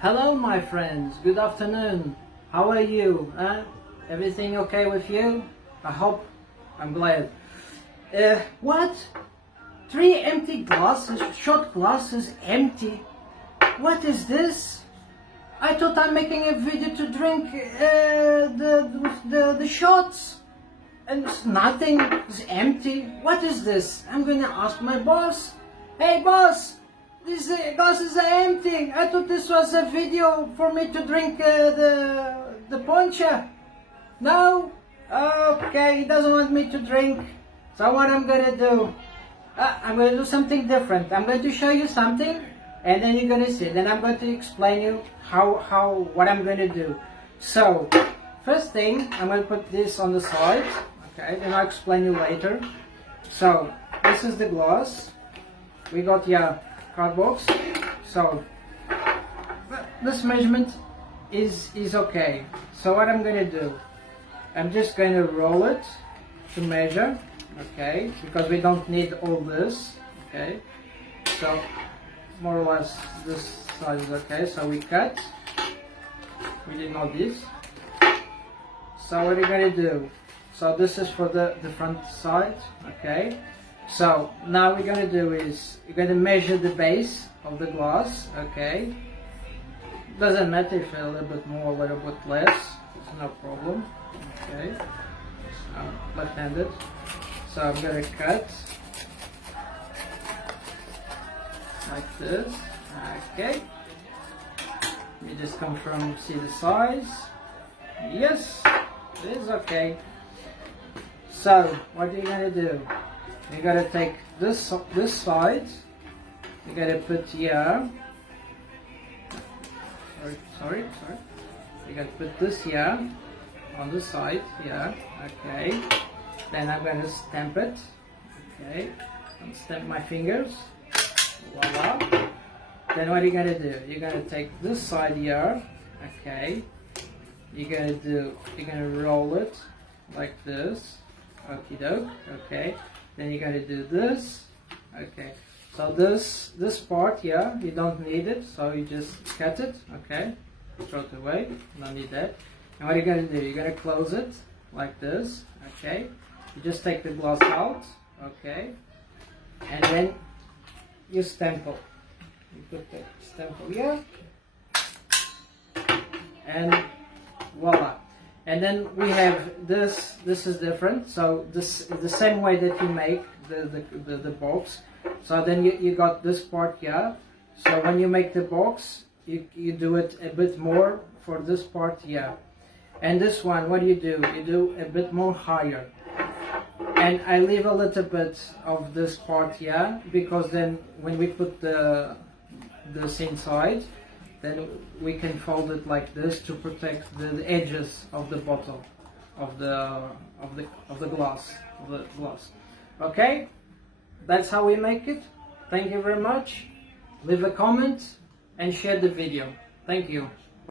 Hello my friends, good afternoon. How are you? Everything okay with you? I hope. I'm glad. What? 3 empty glasses, shot glasses empty? What is this? I thought I'm making a video to drink the shots. And it's nothing, it's empty. What is this? I'm gonna ask my boss. Hey boss, these glasses are empty. I thought this was a video for me to drink the poncha. No? Okay, he doesn't want me to drink. So what I'm gonna do? I'm gonna do something different. I'm going to show you something, and then you're gonna see. Then I'm going to explain you what I'm gonna do. So, first thing, I'm gonna put this on the side. Okay, then I'll explain you later. So, this is the glass. We got here card box. So, this measurement is okay. So what I'm gonna do? I'm just going to roll it to measure, okay, because we don't need all this, okay. So more or less this size is okay. So we cut. We did not this. So what are you going to do? So this is for the front side, okay. So now we're going to do is you're going to measure the base of the glass, okay. Doesn't matter if a little bit more, a little bit less. It's no problem. Okay, so left-handed. So I'm gonna cut like this. Okay, you just confirm, see the size. Yes, it is okay. So what are you gonna do? You gotta take this side. You gotta put here. Sorry. You gotta put this here on the side here. Okay. Then I'm gonna stamp it. Okay. And stamp my fingers. Voila. Then what are you gonna do? You're gonna take this side here. Okay. You're gonna roll it like this. Okie doke. Okay. Then you're gonna do this. Okay. So this part here, you don't need it, so you just cut it, okay? Throw it away, don't need that. And what are you going to do? You're going to close it like this, okay? You just take the glass out, okay? And then you stample. You put the stample here, and voila. And then we have this is different, so this is the same way that you make the box. So then you got this part here. So when you make the box, you do it a bit more for this part here. And this one, what do? You do a bit more higher. And I leave a little bit of this part here, because then when we put this inside, then we can fold it like this to protect the edges of the bottle, of the glass. Okay? That's how we make it. Thank you very much. Leave a comment and share the video. Thank you.